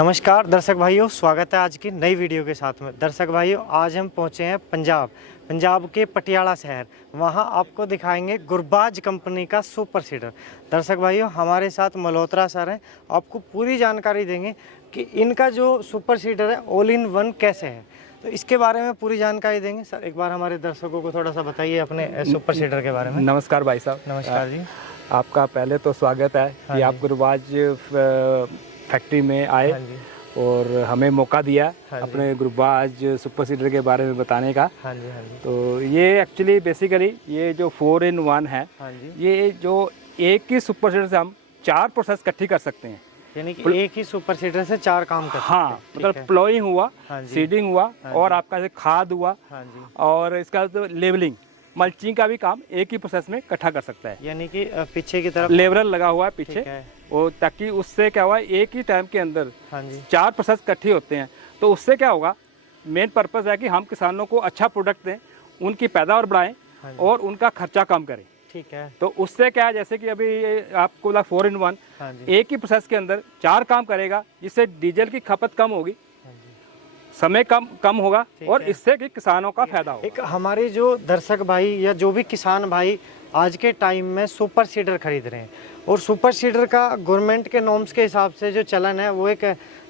नमस्कार दर्शक भाइयों, स्वागत है आज की नई वीडियो के साथ में। दर्शक भाइयों, आज हम पहुंचे हैं पंजाब के पटियाला शहर। वहां आपको दिखाएंगे गुरबाज कंपनी का सुपर सीडर। दर्शक भाइयों, हमारे साथ मल्होत्रा सर हैं, आपको पूरी जानकारी देंगे कि इनका जो सुपर सीडर है ऑल इन वन कैसे है, तो इसके बारे में पूरी जानकारी देंगे। सर, एक बार हमारे दर्शकों को थोड़ा सा बताइए अपने सुपर सीडर के बारे में। नमस्कार भाई साहब। नमस्कार जी। आपका पहले तो स्वागत है कि आप गुरबाज फैक्ट्री में आए और हमें मौका दिया अपने गुरबाज सुपर सीडर के बारे में बताने का। हाँ जी, हाँ जी। तो ये एक्चुअली बेसिकली ये जो 4-in-1 है, ये जो एक ही सुपर सीडर से हम 4 प्रोसेस इकट्ठी कर सकते हैं। यानी कि एक ही सुपर सीडर से 4 काम कर सकते हैं। हाँ, मतलब प्लोइंग हुआ, सीडिंग हुआ और आपका खाद हुआ और इसका तो लेवलिंग मल्चिंग का भी काम एक ही प्रोसेस में इकट्ठा कर सकता है। यानी कि पीछे की तरफ लेवरल लगा हुआ है पीछे, और ताकि उससे क्या हुआ, एक ही टाइम के अंदर 4 प्रोसेस इकट्ठे होते हैं। तो उससे क्या होगा, मेन पर्पस है कि हम किसानों को अच्छा प्रोडक्ट दें, उनकी पैदावार बढ़ाएं और उनका खर्चा कम करें। ठीक है। तो उससे क्या है, जैसे कि अभी आपको 4-in-1 एक ही प्रोसेस के अंदर 4 काम करेगा, जिससे डीजल की खपत कम होगी, समय कम होगा और इससे कि किसानों का फायदा होगा। एक हमारे जो दर्शक भाई या जो भी किसान भाई आज के टाइम में सुपर सीडर खरीद रहे हैं, और सुपर सीडर का गवर्नमेंट के नॉर्म्स के हिसाब से जो चलन है वो एक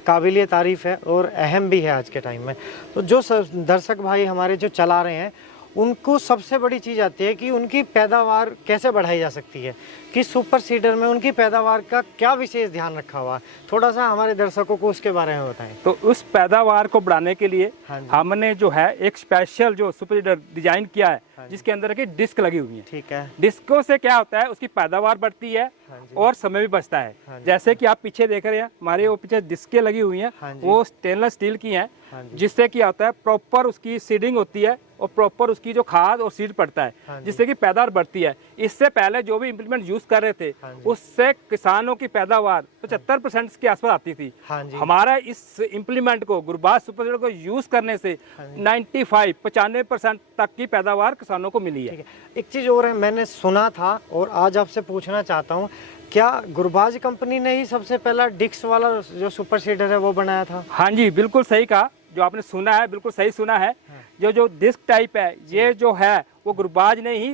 काबिलियत तारीफ है और अहम भी है आज के टाइम में। तो जो दर्शक भाई हमारे जो चला रहे हैं, उनको सबसे बड़ी चीज़ आती है कि उनकी पैदावार कैसे बढ़ाई जा सकती है, कि सुपर सीडर में उनकी पैदावार का क्या विशेष ध्यान रखा हुआ है। थोड़ा सा हमारे दर्शकों को उसके बारे में बताएं। तो उस पैदावार को बढ़ाने के लिए हमने जो है एक स्पेशल जो सुपर सीडर डिजाइन किया है, जिसके अंदर की डिस्क लगी हुई है। ठीक है। डिस्कों से क्या होता है, उसकी पैदावार बढ़ती है और समय भी बचता है। जैसे कि आप पीछे देख रहे हैं, हमारे वो पीछे डिस्कें लगी हुई हैं, वो स्टेनलेस स्टील की हैं, जिससे क्या होता है, प्रॉपर उसकी सीडिंग होती है और प्रॉपर उसकी जो खाद और सीड पड़ता है, जिससे कि पैदावार बढ़ती है। इससे पहले जो भी इम्प्लीमेंट यूज कर रहे थे, उससे किसानों की पैदावार 75% के आसपास आती थी। हमारा इस इम्प्लीमेंट को, गुरबाज सुपर सीडर को यूज करने से 95% तक की पैदावार किसानों को मिली है। एक चीज और है, मैंने सुना था और आज आपसे पूछना चाहता हूँ, क्या गुरबाज कंपनी ने ही सबसे पहला डिस्क वाला जो सुपर सीडर है वो बनाया था? हाँ जी, बिल्कुल सही कहा। जो आपने सुना है बिल्कुल सही सुना है। जो डिस्क टाइप है, ये जो है वो गुरबाज ने ही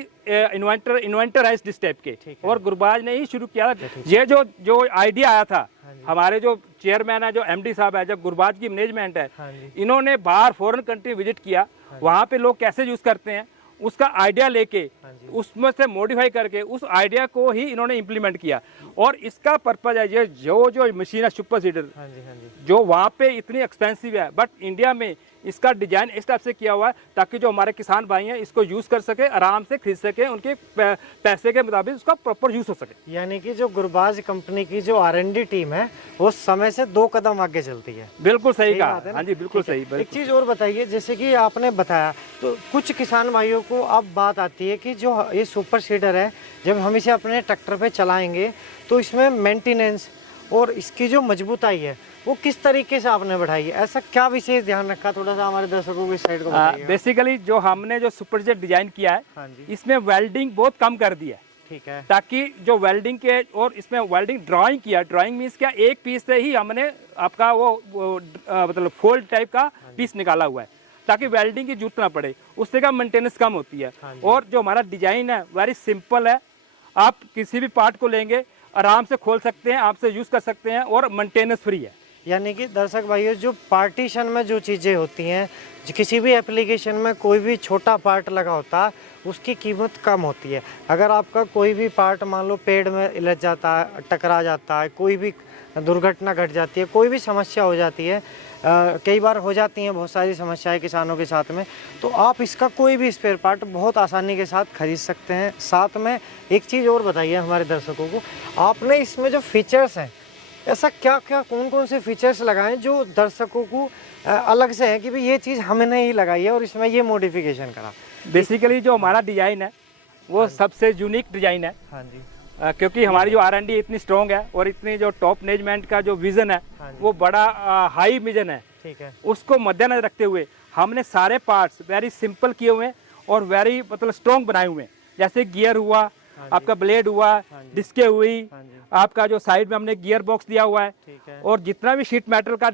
इन्वेंटर है इस डिस्क टाइप के, और गुरबाज ने ही शुरू किया। ये जो आइडिया आया था, हमारे जो चेयरमैन है, जो एमडी साहब है, जब गुरबाज की मैनेजमेंट है, इन्होंने बाहर फॉरेन कंट्री विजिट किया, वहाँ पे लोग कैसे यूज करते हैं उसका आइडिया लेके उसमें से मॉडिफाई करके उस आइडिया को ही इन्होंने इम्प्लीमेंट किया। और इसका पर्पज है, ये जो मशीन है सुपर सीडर, जो वहाँ पे इतनी एक्सपेंसिव है, बट इंडिया में इसका डिजाइन इस टाइप से किया हुआ है ताकि जो हमारे किसान भाई हैं इसको यूज कर सके, आराम से खरीद सके, उनके पैसे के मुताबिक उसका प्रॉपर यूज हो सके। यानी कि जो गुरबाज कंपनी की जो R&D टीम है वो समय से 2 कदम आगे चलती है। बिल्कुल सही कहा। हाँ जी, बिल्कुल सही। एक चीज और बताइए, जैसे कि आपने बताया, तो कुछ किसान भाइयों को अब बात आती है कि जो ये सुपर सीडर है, जब हम इसे अपने ट्रैक्टर पे चलाएंगे तो इसमें मेंटेनेंस और इसकी जो मजबूताई है वो किस तरीके से आपने बढ़ाई है, ऐसा क्या विशेष ध्यान रखा, थोड़ा सा हमारे दर्शकों की साइड को बताइए। बेसिकली जो हमने जो सुपर सीडर डिजाइन किया है, इसमें वेल्डिंग बहुत कम कर दी है। ठीक है। ताकि जो वेल्डिंग के, और इसमें वेल्डिंग ड्राइंग किया, ड्राइंग मीन्स क्या, एक पीस से ही हमने आपका वो मतलब फोल्ड टाइप का पीस निकाला हुआ है, ताकि वेल्डिंग की जरूरत ना पड़े, उससे का मेंटेनेंस कम होती है। और जो हमारा डिजाइन है वेरी सिंपल है, आप किसी भी पार्ट को लेंगे आराम से खोल सकते हैं, आपसे यूज कर सकते हैं और मेंटेनेंस फ्री है। यानी कि दर्शक भाइयों, जो पार्टीशन में जो चीज़ें होती हैं, किसी भी एप्लीकेशन में कोई भी छोटा पार्ट लगा होता है उसकी कीमत कम होती है। अगर आपका कोई भी पार्ट मान लो पेड़ में लग जाता है, टकरा जाता है, कोई भी दुर्घटना घट जाती है, कोई भी समस्या हो जाती है, कई बार हो जाती हैं बहुत सारी समस्याएं किसानों के साथ में, तो आप इसका कोई भी स्पेयर पार्ट बहुत आसानी के साथ खरीद सकते हैं। साथ में एक चीज़ और बताइए हमारे दर्शकों को, आपने इसमें जो फीचर्स हैं, ऐसा क्या कौन कौन से फीचर्स लगाएं जो दर्शकों को अलग से है कि भाई ये चीज़ हमने ही लगाई है और इसमें ये मॉडिफिकेशन करा। बेसिकली जो हमारा डिजाइन है वो सबसे यूनिक डिजाइन है। हाँ जी। क्योंकि हमारी जो R&D इतनी स्ट्रॉन्ग है और इतनी जो टॉप मैनेजमेंट का जो विजन है वो बड़ा हाई विजन है। ठीक है। उसको मद्देनजर रखते हुए हमने सारे पार्ट्स वेरी सिंपल किए हुए हैं और वेरी मतलब स्ट्रॉन्ग बनाए हुए हैं। जैसे गियर हुआ, आपका ब्लेड हुआ, डिस्कें हुई, हाँ जी, आपका जो साइड में हमने गियर बॉक्स दिया हुआ है, ठीक है। और जितना भी शीट मेटल का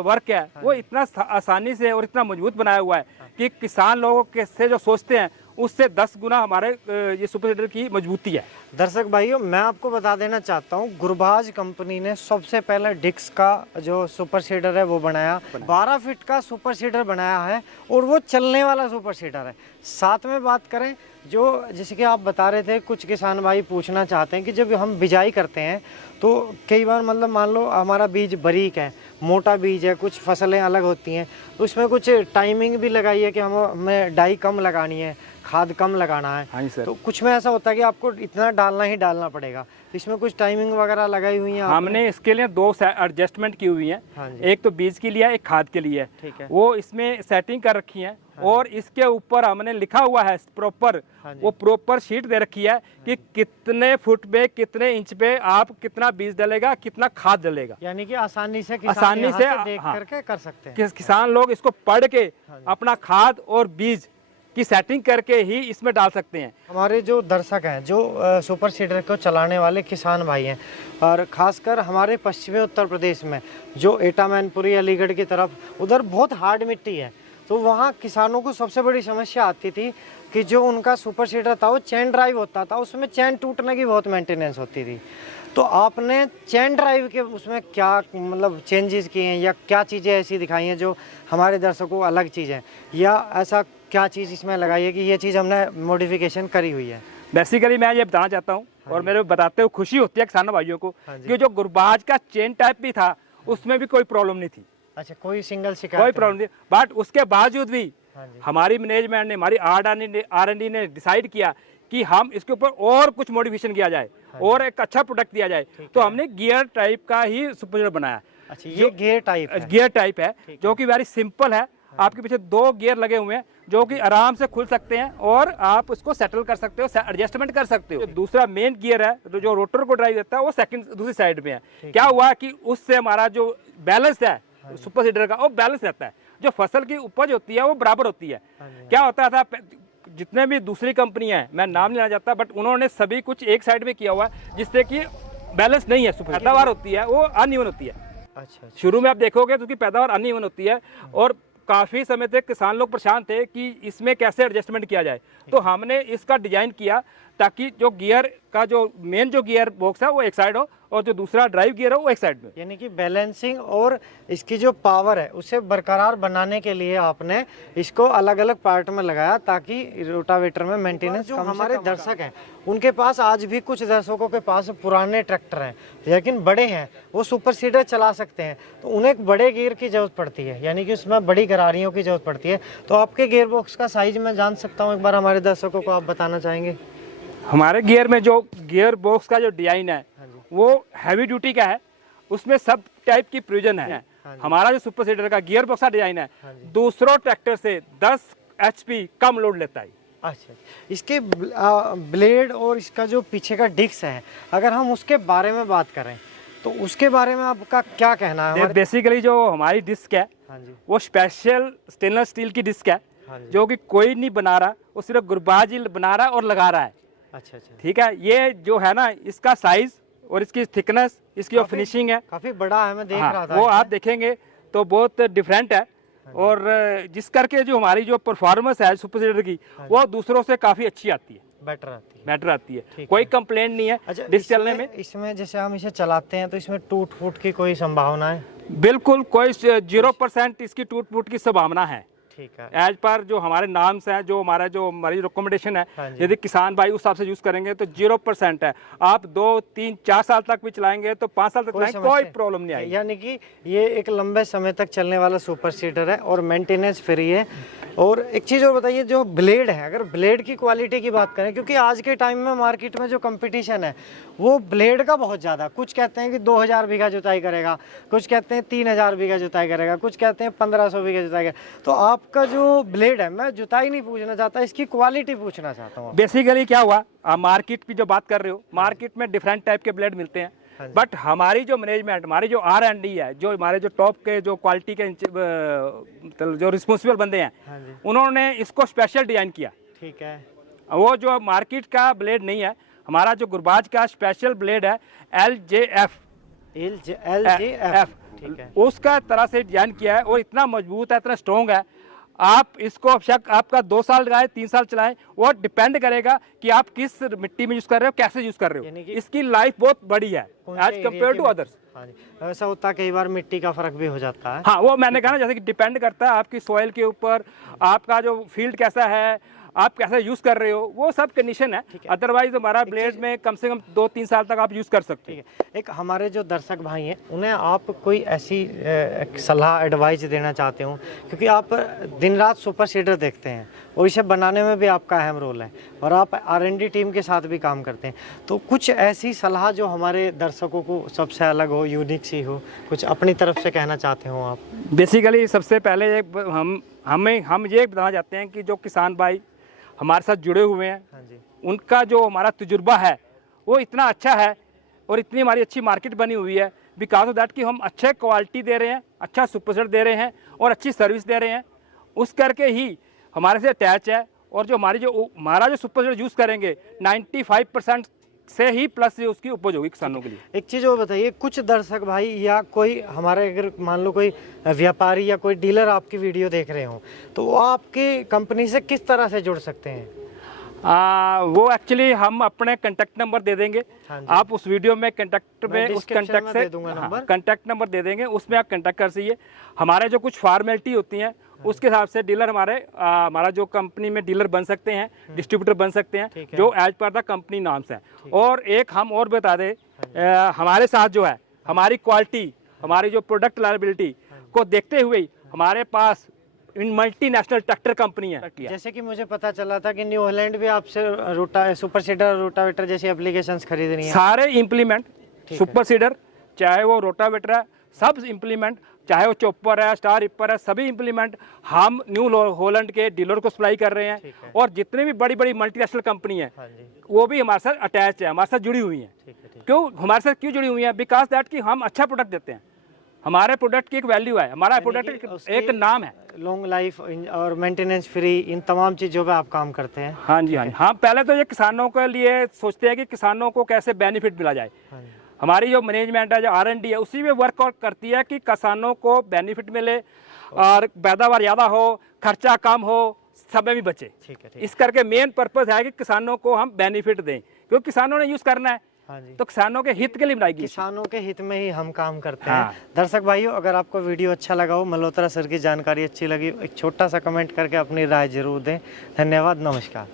वर्क है वो इतना आसानी से और इतना मजबूत बनाया हुआ है कि किसान लोगों के से जो सोचते हैं उससे 10 गुना हमारे ये सुपर सीडर की मजबूती है। दर्शक भाइयों, मैं आपको बता देना चाहता हूँ, गुरबाज कंपनी ने सबसे पहले डिक्स का जो सुपर सीडर है वो बनाया। 12 फीट का सुपर सीडर बनाया है और वो चलने वाला सुपर सीडर है। साथ में बात करें, जो जैसे कि आप बता रहे थे, कुछ किसान भाई पूछना चाहते हैं कि जब हम बिजाई करते हैं तो कई बार मतलब मान लो हमारा बीज बारीक है, मोटा बीज है, कुछ फसलें अलग होती हैं, तो उसमें कुछ टाइमिंग भी लगाई है कि हमें डाई कम लगानी है, खाद कम लगाना है। हाँ जी सर। तो कुछ में ऐसा होता है कि आपको इतना डालना ही डालना पड़ेगा, तो इसमें कुछ टाइमिंग वगैरह लगाई हुई है हमने इसके लिए 2 एडजस्टमेंट की हुई हैं। हाँ जी, एक तो बीज के लिए, एक खाद के लिए। ठीक है। वो इसमें सेटिंग कर रखी है और इसके ऊपर हमने लिखा हुआ है प्रॉपर, हाँ जी। वो प्रॉपर शीट दे रखी है कि कितने फुट पे, कितने इंच पे आप कितना बीज डालेगा, कितना खाद डालेगा। यानी कि आसानी से किसान आसानी यहाँ से, देख हाँ, करके कर सकते हैं। किसान लोग इसको पढ़ के हाँ जी। अपना खाद और बीज की सेटिंग करके ही इसमें डाल सकते हैं। हमारे जो दर्शक हैं, जो सुपर सीडर को चलाने वाले किसान भाई हैं, और ख़ासकर हमारे पश्चिमी उत्तर प्रदेश में जो एटा मैनपुरी, अलीगढ़ की तरफ, उधर बहुत हार्ड मिट्टी है, तो वहाँ किसानों को सबसे बड़ी समस्या आती थी कि जो उनका सुपर सीडर था वो चैन ड्राइव होता था, उसमें चैन टूटने की बहुत मेंटेनेंस होती थी। तो आपने चैन ड्राइव के उसमें क्या मतलब चेंजेस किए हैं, या क्या चीज़ें ऐसी दिखाई हैं जो हमारे दर्शकों को अलग चीज़ है, या ऐसा क्या चीज़ इसमें लगाई है कि ये चीज़ हमने मॉडिफिकेशन करी हुई है? बेसिकली मैं ये बताना चाहता हूँ, और मेरे बताते हुए खुशी होती है किसानों भाइयों को, कि जो गुरबाज का चेन टाइप भी था उसमें भी कोई प्रॉब्लम नहीं थी। अच्छा, कोई सिंगल शिकायत कोई प्रॉब्लम नहीं, बट उसके बावजूद भी हाँ जी, हमारी मैनेजमेंट ने, हमारी R&D ने डिसाइड किया कि हम इसके ऊपर और कुछ मॉडिफिकेशन किया जाए और एक अच्छा प्रोडक्ट दिया जाए, तो हमने गियर टाइप का ही सुपर सीडर बनाया। अच्छा, ये गियर टाइप है, जो कि वेरी सिंपल है। आपके पीछे 2 गियर लगे हुए हैं जो कि आराम से खुल सकते हैं और आप उसको सेटल कर सकते हो, एडजस्टमेंट कर सकते हो। दूसरा मेन गियर है जो रोटर को ड्राइव देता है, वो सेकंड दूसरी साइड में है। क्या हुआ कि उससे हमारा जो बैलेंस है सुपर सीडर का, वो बैलेंस रहता है, जो फसल की उपज होती है वो बराबर होती है। क्या होता था, जितने भी दूसरी कंपनियां हैं, मैं नाम नहीं लेना चाहता, बट उन्होंने सभी कुछ एक साइड में किया हुआ है, जिससे कि बैलेंस नहीं है, पैदावार होती है वो अनइवन होती है। अच्छा, शुरू में आप देखोगे तो उसकी पैदावार अनइवन होती है और काफ़ी समय तक किसान लोग परेशान थे कि इसमें कैसे एडजस्टमेंट किया जाए। तो हमने इसका डिजाइन किया ताकि जो गियर का जो मेन जो गियर बॉक्स है वो एक साइड हो और जो दूसरा ड्राइव गियर है वो एक साइड में। यानी कि बैलेंसिंग और इसकी जो पावर है उसे बरकरार बनाने के लिए आपने इसको अलग अलग पार्ट में लगाया ताकि रोटावेटर में मेंटेनेंस। जो हमारे दर्शक हैं उनके पास, आज भी कुछ दर्शकों के पास पुराने ट्रैक्टर हैं लेकिन बड़े हैं, वो सुपर सीडर चला सकते हैं, तो उन्हें एक बड़े गियर की जरूरत पड़ती है, यानी कि उसमें बड़ी गरारियों की जरूरत पड़ती है। तो आपके गियर बॉक्स का साइज मैं जान सकता हूँ, एक बार हमारे दर्शकों को आप बताना चाहेंगे? हमारे गियर में जो गियर बॉक्स का जो डिजाइन है वो हैवी ड्यूटी का है, उसमें सब टाइप की प्रोविजन है। हमारा जो सुपर सीडर का गियर बॉक्स का डिजाइन है दूसरों ट्रैक्टर से 10 HP कम लोड लेता है। अच्छा, इसके ब्लेड और इसका जो पीछे का डिस्क है, अगर हम उसके बारे में बात करें तो उसके बारे में आपका क्या कहना है? बेसिकली जो हमारी डिस्क है वो स्पेशल स्टेनलेस स्टील की डिस्क है, जो कि कोई नहीं बना रहा, वो सिर्फ गुरबाज ही बना रहा है और लगा रहा है। अच्छा, ठीक है, ये जो है ना, इसका साइज और इसकी थिकनेस, इसकी जो फिनिशिंग है काफी बड़ा है, मैं देख रहा था। वो आप देखेंगे तो बहुत डिफरेंट है, और जिस करके जो हमारी जो परफॉर्मेंस है सुपर सीडर की वो दूसरों से काफी अच्छी आती है, बेटर आती है, कोई कंप्लेंट नहीं है। अच्छा, डिस्क चलने में इसमें जैसे हम इसे चलाते हैं तो इसमें टूट फूट की कोई संभावना है? बिल्कुल कोई 0% इसकी टूट फूट की संभावना है। ठीक है, एज पर जो हमारे नाम्स हैं, जो हमारी रिकमेंडेशन है, यदि किसान भाई उस हिसाब से यूज करेंगे तो 0% है। आप 2, 3, 4 साल तक भी चलाएंगे तो 5 साल तक कोई प्रॉब्लम नहीं आएगी। यानी कि ये एक लंबे समय तक चलने वाला सुपर सीडर है और मेंटेनेंस फ्री है। और एक चीज़ और बताइए, जो ब्लेड है, अगर ब्लेड की क्वालिटी की बात करें, क्योंकि आज के टाइम में मार्केट में जो कंपटीशन है वो ब्लेड का बहुत ज़्यादा, कुछ कहते हैं कि 2000 बीघा जुताई करेगा, कुछ कहते हैं 3000 बीघा जुताई करेगा, कुछ कहते हैं 1500 बीघा जुताई करेगा। तो आपका जो ब्लेड है, मैं जुताई नहीं पूछना चाहता, इसकी क्वालिटी पूछना चाहता हूँ। बेसिकली क्या हुआ, आप मार्केट की जो बात कर रहे हो, मार्केट में डिफरेंट टाइप के ब्लेड मिलते हैं, बट हमारी जो मैनेजमेंट, हमारी जो R&D है, जो हमारे जो टॉप के जो क्वालिटी के जो रिस्पॉन्सिबल बंदे हैं, उन्होंने इसको स्पेशल डिजाइन किया। ठीक है, वो जो मार्केट का ब्लेड नहीं है, हमारा जो गुरबाज का स्पेशल ब्लेड है LJF, LJF, ठीक है। उसका तरह से डिजाइन किया है और इतना मजबूत है, इतना स्ट्रॉन्ग है। आप इसको बेशक आपका 2 साल लगाए 3 साल चलाएं, वो डिपेंड करेगा कि आप किस मिट्टी में यूज कर रहे हो, कैसे यूज कर रहे हो। इसकी लाइफ बहुत बड़ी है एज कम्पेयर टू अदर्स। हाँ जी, ऐसा होता है कई बार मिट्टी का फर्क भी हो जाता है। हाँ, वो मैंने कहा ना, जैसे कि डिपेंड करता है आपकी सॉइल के ऊपर, आपका जो फील्ड कैसा है, आप कैसे यूज कर रहे हो, वो सब कंडीशन है। अदरवाइज हमारा ब्लेड में कम से कम 2-3 साल तक आप यूज कर सकते हैं। एक हमारे जो दर्शक भाई हैं, उन्हें आप कोई ऐसी सलाह एडवाइस देना चाहते हो, क्योंकि आप दिन रात सुपर सीडर देखते हैं और इसे बनाने में भी आपका अहम रोल है और आप R&D टीम के साथ भी काम करते हैं, तो कुछ ऐसी सलाह जो हमारे दर्शकों को सबसे अलग हो, यूनिक सी हो, कुछ अपनी तरफ से कहना चाहते हो आप? बेसिकली सबसे पहले हम ये बताना चाहते हैं कि जो किसान भाई हमारे साथ जुड़े हुए हैं, हाँ जी, उनका जो हमारा तजुर्बा है वो इतना अच्छा है और इतनी हमारी अच्छी मार्केट बनी हुई है बिकॉज ऑफ दैट कि हम अच्छे क्वालिटी दे रहे हैं, अच्छा सुपर दे रहे हैं और अच्छी सर्विस दे रहे हैं, उस करके ही हमारे से अटैच है। और जो हमारा जो सुपर यूज़ करेंगे 95% से ही प्लस उसकी उपज होगी किसानों के लिए। एक चीज़ और बताइए, कुछ दर्शक भाई या कोई हमारे अगर मान लो कोई व्यापारी या कोई डीलर आपकी वीडियो देख रहे हो, तो वो आपकी कंपनी से किस तरह से जुड़ सकते हैं? वो एक्चुअली हम अपने कॉन्टैक्ट नंबर दे देंगे। हाँ जी, आप उस वीडियो में कॉन्टैक्ट में उस कॉन्टैक्ट से कॉन्टैक्ट नंबर दे देंगे, उसमें आप कॉन्टैक्ट कर सकइए। हमारे जो कुछ फॉर्मेलिटी होती हैं उसके हिसाब से डीलर हमारा जो कंपनी में डीलर बन सकते हैं, डिस्ट्रीब्यूटर बन सकते हैं, जो एज पर द कंपनी नाम्स हैं। और एक हम और बता दें, हमारे साथ जो है हमारी क्वालिटी, हमारी जो प्रोडक्ट लायबिलिटी को देखते हुए हमारे पास इन मल्टीनेशनल ट्रैक्टर कंपनी है। जैसे कि मुझे पता चला था कि न्यू हॉलैंड भी आपसे सुपर सीडर, रोटावेटर जैसी एप्लीकेशंस खरीद रही हैं। सारे इम्प्लीमेंट सुपर सीडर, चाहे वो रोटावेटर है, सब इम्प्लीमेंट, चाहे वो चॉपर है, स्टार रिपर है, सभी इम्प्लीमेंट हम न्यू हॉलैंड के डीलर को सप्लाई कर रहे हैं। और जितने भी बड़ी बड़ी मल्टीनेशनल कंपनी है वो भी हमारे साथ अटैच है, हमारे साथ जुड़ी हुई हैं। क्यों हमारे साथ क्यों जुड़ी हुई हैं? बिकॉज दैट कि हम अच्छा प्रोडक्ट देते हैं, हमारे प्रोडक्ट की एक वैल्यू है, हमारा प्रोडक्ट एक नाम है, लॉन्ग लाइफ और मेंटेनेंस फ्री, इन तमाम चीज़ों पे आप काम करते हैं। हाँ जी, हाँ जी। हाँ, पहले तो ये किसानों के लिए सोचते हैं कि किसानों को कैसे बेनिफिट मिला जाए। हमारी जो मैनेजमेंट है, जो R&D है, उसी में वर्कआउट करती है कि किसानों को बेनिफिट मिले और पैदावार ज़्यादा हो, खर्चा कम हो, समय भी बचे। ठीक है। इस करके मेन पर्पज है कि किसानों को हम बेनिफिट दें, क्योंकि किसानों ने यूज करना है। हाँ जी, तो किसानों के हित के लिए बनाएगी, किसानों के हित में ही हम काम करते हाँ। हैं। दर्शक भाइयों, अगर आपको वीडियो अच्छा लगा हो, मल्होत्रा सर की जानकारी अच्छी लगी, एक छोटा सा कमेंट करके अपनी राय जरूर दें। धन्यवाद, नमस्कार।